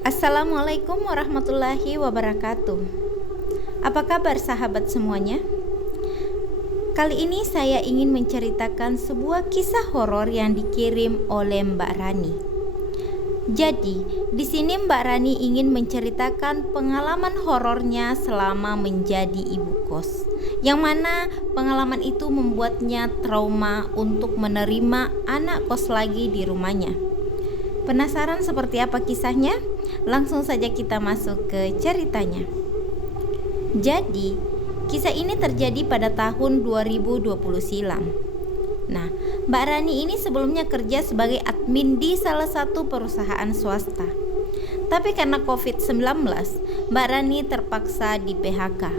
Assalamualaikum warahmatullahi wabarakatuh. Apa kabar sahabat semuanya? Kali ini saya ingin menceritakan sebuah kisah horor yang dikirim oleh Mbak Rani. Jadi, di sini Mbak Rani ingin menceritakan pengalaman horornya selama menjadi ibu kos, yang mana pengalaman itu membuatnya trauma untuk menerima anak kos lagi di rumahnya. Penasaran seperti apa kisahnya? Langsung saja kita masuk ke ceritanya. Jadi, kisah ini terjadi pada tahun 2020 silam. Nah, Mbak Rani ini sebelumnya kerja sebagai admin di salah satu perusahaan swasta. Tapi karena COVID-19, Mbak Rani terpaksa di PHK.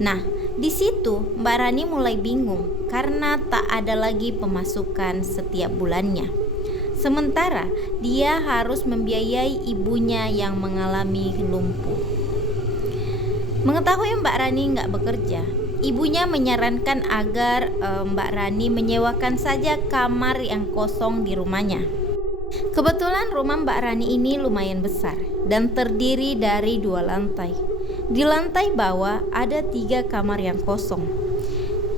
Nah, di situ Mbak Rani mulai bingung karena tak ada lagi pemasukan setiap bulannya. Sementara dia harus membiayai ibunya yang mengalami lumpuh. Mengetahui Mbak Rani nggak bekerja, ibunya menyarankan agar Mbak Rani menyewakan saja kamar yang kosong di rumahnya. Kebetulan rumah Mbak Rani ini lumayan besar dan terdiri dari 2 lantai. Di lantai bawah ada 3 kamar yang kosong,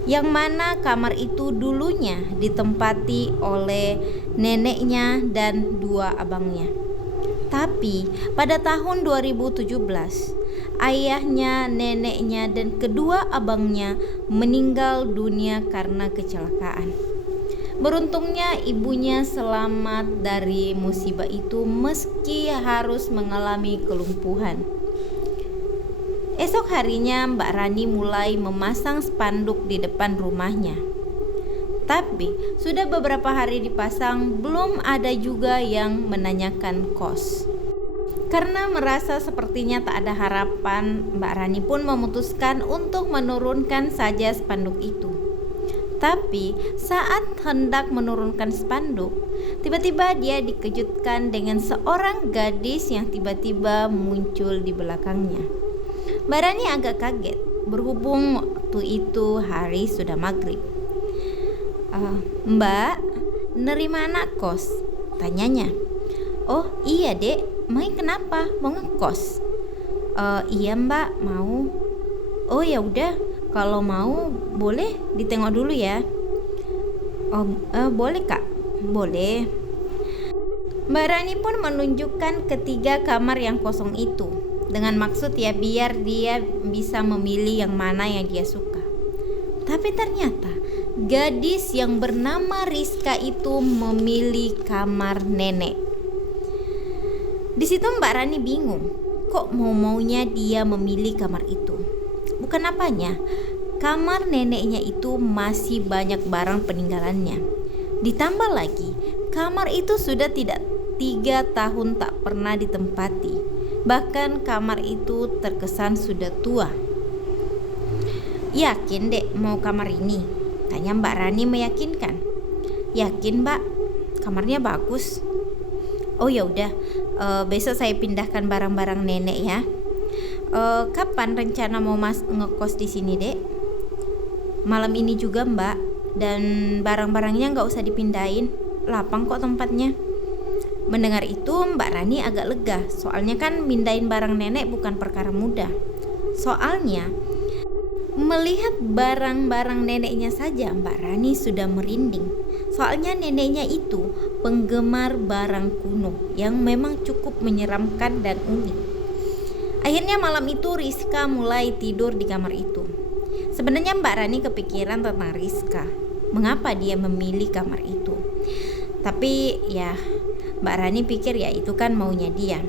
yang mana kamar itu dulunya ditempati oleh neneknya dan 2 abangnya. Tapi pada tahun 2017, ayahnya, neneknya, dan kedua abangnya meninggal dunia karena kecelakaan. Beruntungnya ibunya selamat dari musibah itu meski harus mengalami kelumpuhan. Esok harinya Mbak Rani mulai memasang spanduk di depan rumahnya. Tapi sudah beberapa hari dipasang, belum ada juga yang menanyakan kos. Karena merasa sepertinya tak ada harapan, Mbak Rani pun memutuskan untuk menurunkan saja spanduk itu. Tapi saat hendak menurunkan spanduk, tiba-tiba dia dikejutkan dengan seorang gadis yang tiba-tiba muncul di belakangnya. Mbak Rani agak kaget, berhubung waktu itu hari sudah maghrib. Mbak, nerima anak kos? Tanyanya. Oh iya dek, Mai kenapa? Mau ngekos? Iya mbak, mau. Oh ya udah, kalau mau boleh ditengok dulu ya. Boleh kak, boleh. Mbak Rani pun menunjukkan ketiga kamar yang kosong itu, dengan maksud ya biar dia bisa memilih yang mana yang dia suka. Tapi ternyata gadis yang bernama Rizka itu memilih kamar nenek. Di situ Mbak Rani bingung, kok maunya dia memilih kamar itu? Bukan apanya, kamar neneknya itu masih banyak barang peninggalannya. Ditambah lagi, kamar itu sudah 3 tahun tak pernah ditempati. Bahkan kamar itu terkesan sudah tua. Yakin dek mau kamar ini? Tanya Mbak Rani meyakinkan. Yakin mbak, kamarnya bagus. Oh ya udah, besok saya pindahkan barang-barang nenek ya. Kapan rencana mau ngekos di sini dek? Malam ini juga mbak, dan barang-barangnya nggak usah dipindahin, lapang kok tempatnya. Mendengar itu Mbak Rani agak lega, soalnya kan pindahin barang nenek bukan perkara mudah. Soalnya melihat barang-barang neneknya saja Mbak Rani sudah merinding. Soalnya neneknya itu penggemar barang kuno yang memang cukup menyeramkan dan unik. Akhirnya malam itu Rizka mulai tidur di kamar itu. Sebenarnya Mbak Rani kepikiran tentang Rizka, mengapa dia memilih kamar itu. Tapi ya Mbak Rani pikir ya itu kan maunya dia.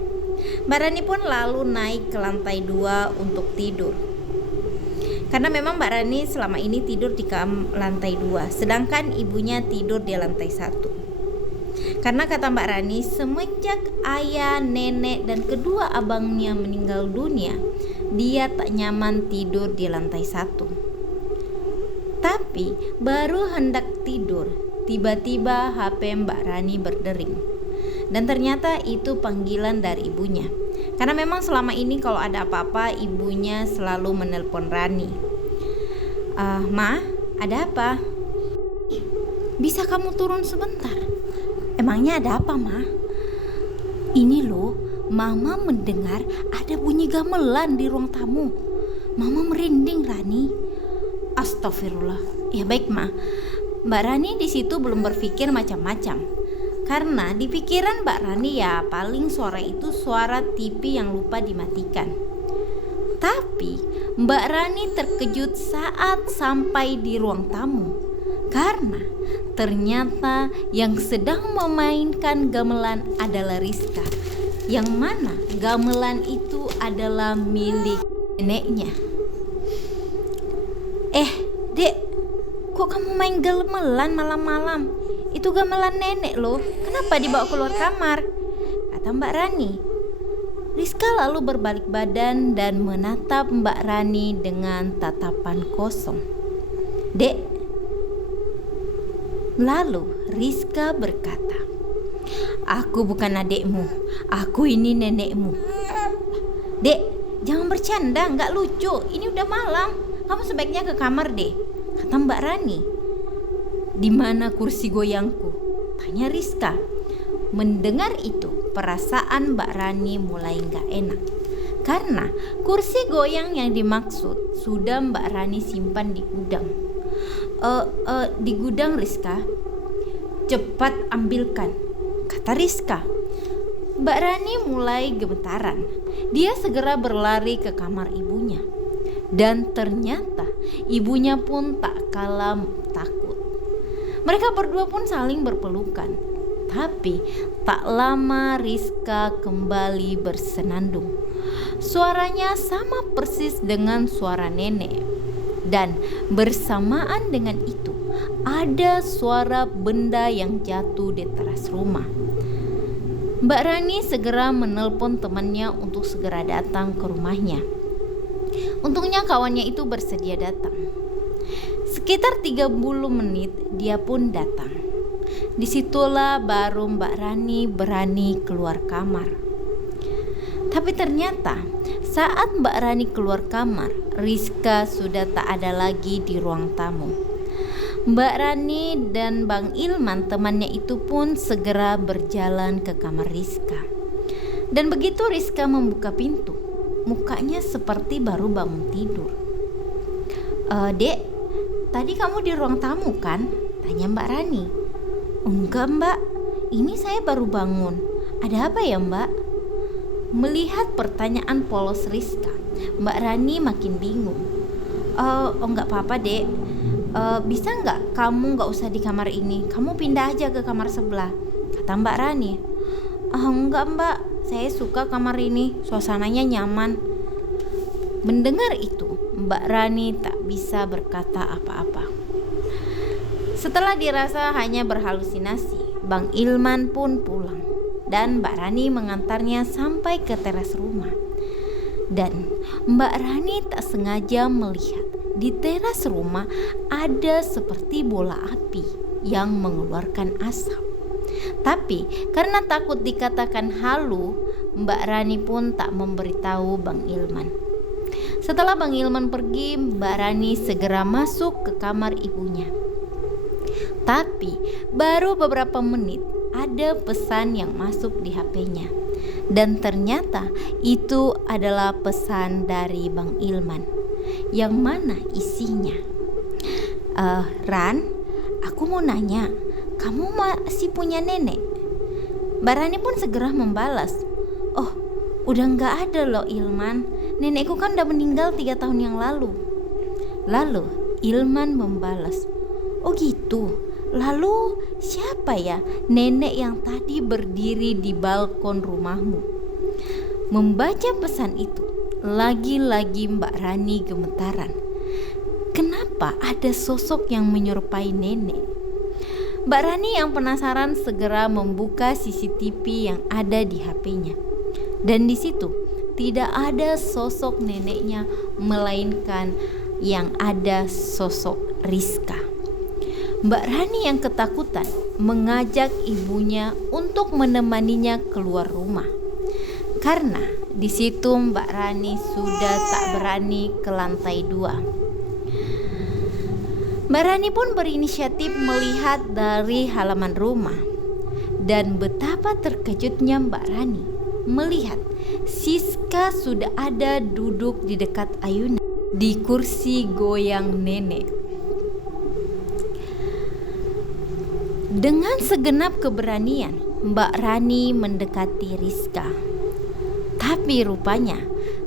Mbak Rani pun lalu naik ke lantai 2 untuk tidur. Karena memang Mbak Rani selama ini tidur di lantai 2, sedangkan ibunya tidur di lantai 1. Karena kata Mbak Rani, semenjak ayah, nenek, dan kedua abangnya meninggal dunia, dia tak nyaman tidur di lantai 1. Tapi baru hendak tidur, tiba-tiba HP Mbak Rani berdering. Dan ternyata itu panggilan dari ibunya. Karena memang selama ini kalau ada apa-apa ibunya selalu menelpon Rani. Ma, ada apa? Bisa kamu turun sebentar? Emangnya ada apa, Ma? Ini loh, Mama mendengar ada bunyi gamelan di ruang tamu. Mama merinding, Rani. Astagfirullah. Ya baik, Ma. Mbak Rani di situ belum berpikir macam-macam. Karena di pikiran Mbak Rani ya paling suara itu suara TV yang lupa dimatikan. Tapi Mbak Rani terkejut saat sampai di ruang tamu. Karena ternyata yang sedang memainkan gamelan adalah Rizka. Yang mana gamelan itu adalah milik neneknya. Dek, kok kamu main gamelan malam-malam? Itu gamelan nenek loh. Kenapa dibawa keluar kamar? Kata Mbak Rani. Rizka lalu berbalik badan dan menatap Mbak Rani dengan tatapan kosong. Dek. Lalu Rizka berkata, aku bukan adekmu, aku ini nenekmu. Dek, jangan bercanda, gak lucu. Ini udah malam, kamu sebaiknya ke kamar deh, kata Mbak Rani. Di mana kursi goyangku? Tanya Rizka. Mendengar itu, perasaan Mbak Rani mulai gak enak. Karena kursi goyang yang dimaksud sudah Mbak Rani simpan di gudang. Di gudang, Rizka. Cepat ambilkan, kata Rizka. Mbak Rani mulai gemetaran. Dia segera berlari ke kamar ibunya. Dan ternyata ibunya pun tak kalah takut. Mereka berdua pun saling berpelukan. Tapi tak lama Rizka kembali bersenandung. Suaranya sama persis dengan suara nenek. Dan bersamaan dengan itu ada suara benda yang jatuh di teras rumah. Mbak Rani segera menelpon temannya untuk segera datang ke rumahnya. Untungnya kawannya itu bersedia datang. Sekitar 30 menit dia pun datang. Disitulah baru Mbak Rani berani keluar kamar. Tapi ternyata saat Mbak Rani keluar kamar, Rizka sudah tak ada lagi di ruang tamu. Mbak Rani dan Bang Ilman temannya itu pun segera berjalan ke kamar Rizka. Dan begitu Rizka membuka pintu, mukanya seperti baru bangun tidur. Dek, tadi kamu di ruang tamu kan? Tanya Mbak Rani. Enggak, Mbak, ini saya baru bangun. Ada apa ya, Mbak? Melihat pertanyaan polos Rizka, Mbak Rani makin bingung. Enggak apa-apa, Dek. Bisa nggak kamu nggak usah di kamar ini, kamu pindah aja ke kamar sebelah, kata Mbak Rani. Enggak, Mbak, saya suka kamar ini, suasananya nyaman. Mendengar itu, Mbak Rani tak bisa berkata apa-apa. Setelah dirasa hanya berhalusinasi, Bang Ilman pun pulang dan Mbak Rani mengantarnya sampai ke teras rumah. Dan Mbak Rani tak sengaja melihat di teras rumah ada seperti bola api yang mengeluarkan asap. Tapi karena takut dikatakan halu, Mbak Rani pun tak memberitahu Bang Ilman. Setelah Bang Ilman pergi, Mbak Rani segera masuk ke kamar ibunya. Tapi baru beberapa menit ada pesan yang masuk di HP-nya. Dan ternyata itu adalah pesan dari Bang Ilman. Yang mana isinya, Ran, aku mau nanya, kamu masih punya nenek? Mbak Rani pun segera membalas, oh udah gak ada loh Ilman, nenekku kan udah meninggal 3 tahun yang lalu. Lalu Ilman membalas, oh gitu, lalu siapa ya nenek yang tadi berdiri di balkon rumahmu? Membaca pesan itu, lagi-lagi Mbak Rani gemetaran. Kenapa ada sosok yang menyerupai nenek? Mbak Rani yang penasaran segera membuka CCTV yang ada di HP-nya. Dan di situ tidak ada sosok neneknya, melainkan yang ada sosok Rizka. Mbak Rani yang ketakutan mengajak ibunya untuk menemaninya keluar rumah. Karena di situ Mbak Rani sudah tak berani ke lantai 2. Mbak Rani pun berinisiatif melihat dari halaman rumah. Dan betapa terkejutnya Mbak Rani melihat Siska sudah ada duduk di dekat ayunan di kursi goyang nenek. Dengan segenap keberanian, Mbak Rani mendekati Rizka. Tapi rupanya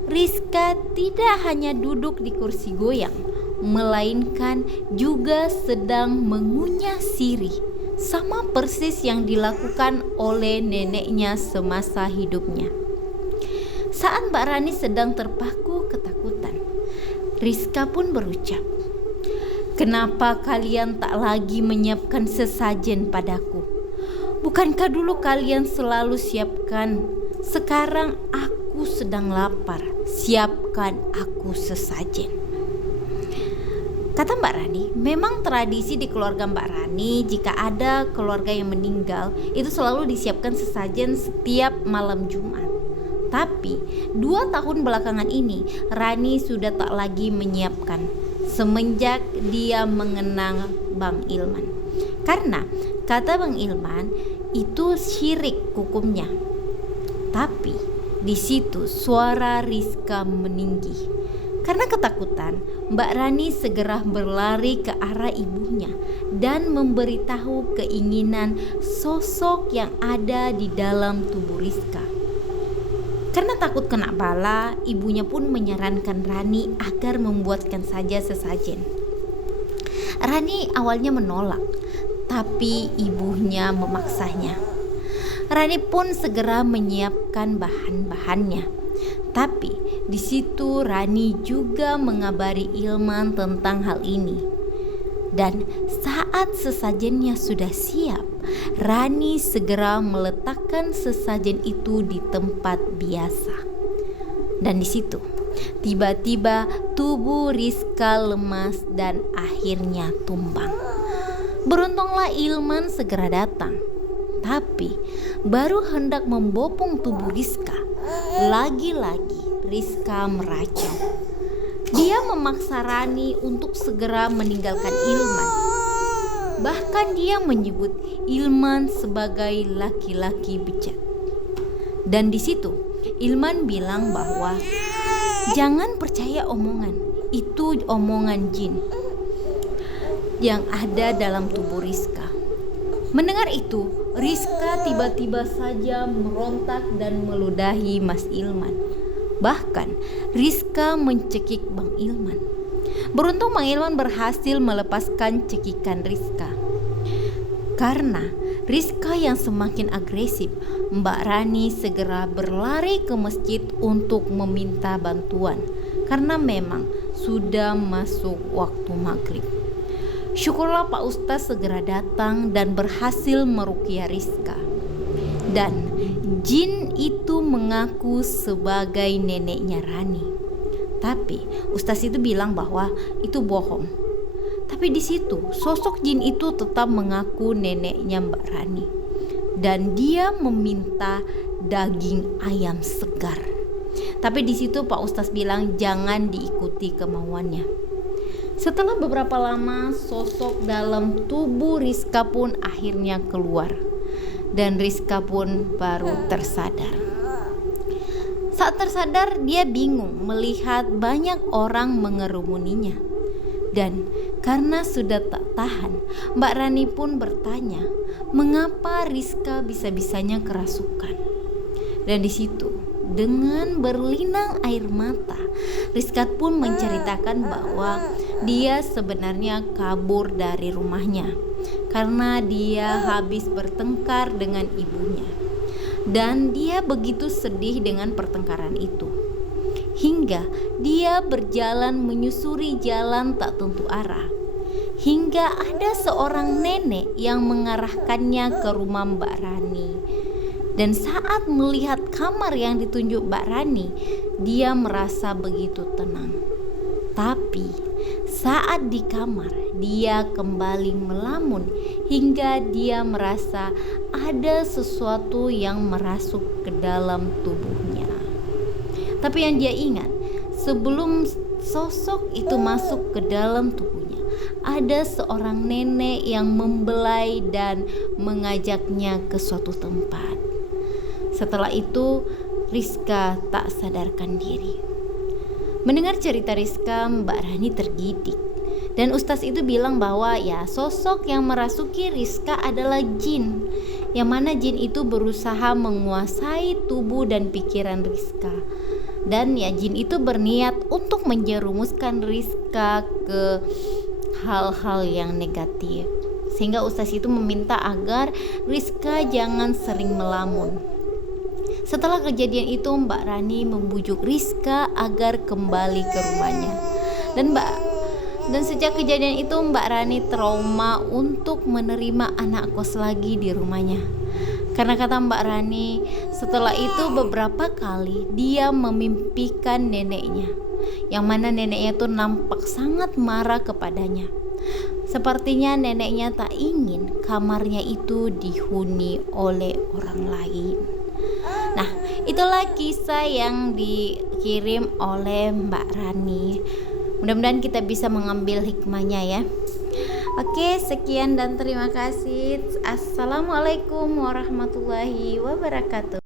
Rizka tidak hanya duduk di kursi goyang, melainkan juga sedang mengunyah sirih, sama persis yang dilakukan oleh neneknya semasa hidupnya. Saat Mbak Rani sedang terpaku ketakutan, Rizka pun berucap, "Kenapa kalian tak lagi menyiapkan sesajen padaku? Bukankah dulu kalian selalu siapkan? Sekarang aku sedang lapar, siapkan aku sesajen." Kata Mbak Rani, memang tradisi di keluarga Mbak Rani, jika ada keluarga yang meninggal, itu selalu disiapkan sesajen setiap malam Jumat. Tapi 2 tahun belakangan ini, Rani sudah tak lagi menyiapkan semenjak dia mengenang Bang Ilman. Karena kata Bang Ilman, itu syirik hukumnya. Tapi di situ suara Rizka meninggi. Karena ketakutan, Mbak Rani segera berlari ke arah ibunya dan memberitahu keinginan sosok yang ada di dalam tubuh Rizka. Karena takut kena bala, ibunya pun menyarankan Rani agar membuatkan saja sesajen. Rani awalnya menolak, tapi ibunya memaksanya. Rani pun segera menyiapkan bahan-bahannya. Tapi di situ Rani juga mengabari Ilman tentang hal ini. Dan saat sesajennya sudah siap, Rani segera meletakkan sesajen itu di tempat biasa. Dan di situ tiba-tiba tubuh Rizka lemas dan akhirnya tumbang. Beruntunglah Ilman segera datang. Tapi baru hendak membopong tubuh Rizka, lagi-lagi Rizka meracau. Dia memaksa Rani untuk segera meninggalkan Ilman. Bahkan dia menyebut Ilman sebagai laki-laki bejat. Dan di situ Ilman bilang bahwa jangan percaya omongan, itu omongan jin yang ada dalam tubuh Rizka. Mendengar itu, Rizka tiba-tiba saja merontak dan meludahi Mas Ilman. Bahkan Rizka mencekik Bang Ilman. Beruntung Bang Ilman berhasil melepaskan cekikan Rizka. Karena Rizka yang semakin agresif, Mbak Rani segera berlari ke masjid untuk meminta bantuan. Karena memang sudah masuk waktu maghrib. Syukurlah Pak Ustadz segera datang dan berhasil meruqyah Rizka. Dan jin itu mengaku sebagai neneknya Rani. Tapi Ustadz itu bilang bahwa itu bohong. Tapi di situ sosok jin itu tetap mengaku neneknya Mbak Rani. Dan dia meminta daging ayam segar. Tapi di situ Pak Ustadz bilang jangan diikuti kemauannya. Setelah beberapa lama, sosok dalam tubuh Rizka pun akhirnya keluar. Dan Rizka pun baru tersadar. Saat tersadar, dia bingung melihat banyak orang mengerumuninya. Dan karena sudah tak tahan, Mbak Rani pun bertanya, mengapa Rizka bisa-bisanya kerasukan? Dan di situ, dengan berlinang air mata, Rizka pun menceritakan bahwa dia sebenarnya kabur dari rumahnya karena dia habis bertengkar dengan ibunya. Dan dia begitu sedih dengan pertengkaran itu, hingga dia berjalan menyusuri jalan tak tentu arah, hingga ada seorang nenek yang mengarahkannya ke rumah Mbak Rani. Dan saat melihat kamar yang ditunjuk Mbak Rani, dia merasa begitu tenang. Tapi saat di kamar, dia kembali melamun hingga dia merasa ada sesuatu yang merasuk ke dalam tubuhnya. Tapi yang dia ingat, sebelum sosok itu masuk ke dalam tubuhnya, ada seorang nenek yang membelai dan mengajaknya ke suatu tempat. Setelah itu Rizka tak sadarkan diri. Mendengar cerita Rizka, Mbak Rani terdidik. Dan ustaz itu bilang bahwa ya sosok yang merasuki Rizka adalah jin, yang mana jin itu berusaha menguasai tubuh dan pikiran Rizka. Dan ya jin itu berniat untuk menjerumuskan Rizka ke hal-hal yang negatif. Sehingga ustaz itu meminta agar Rizka jangan sering melamun. Setelah kejadian itu, Mbak Rani membujuk Rizka agar kembali ke rumahnya. Dan sejak kejadian itu Mbak Rani trauma untuk menerima anak kos lagi di rumahnya. Karena kata Mbak Rani, setelah itu beberapa kali dia memimpikan neneknya, yang mana neneknya tuh nampak sangat marah kepadanya. Sepertinya neneknya tak ingin kamarnya itu dihuni oleh orang lain. Nah, itulah kisah yang dikirim oleh Mbak Rani. Mudah-mudahan kita bisa mengambil hikmahnya ya. Oke, sekian dan terima kasih. Assalamualaikum warahmatullahi wabarakatuh.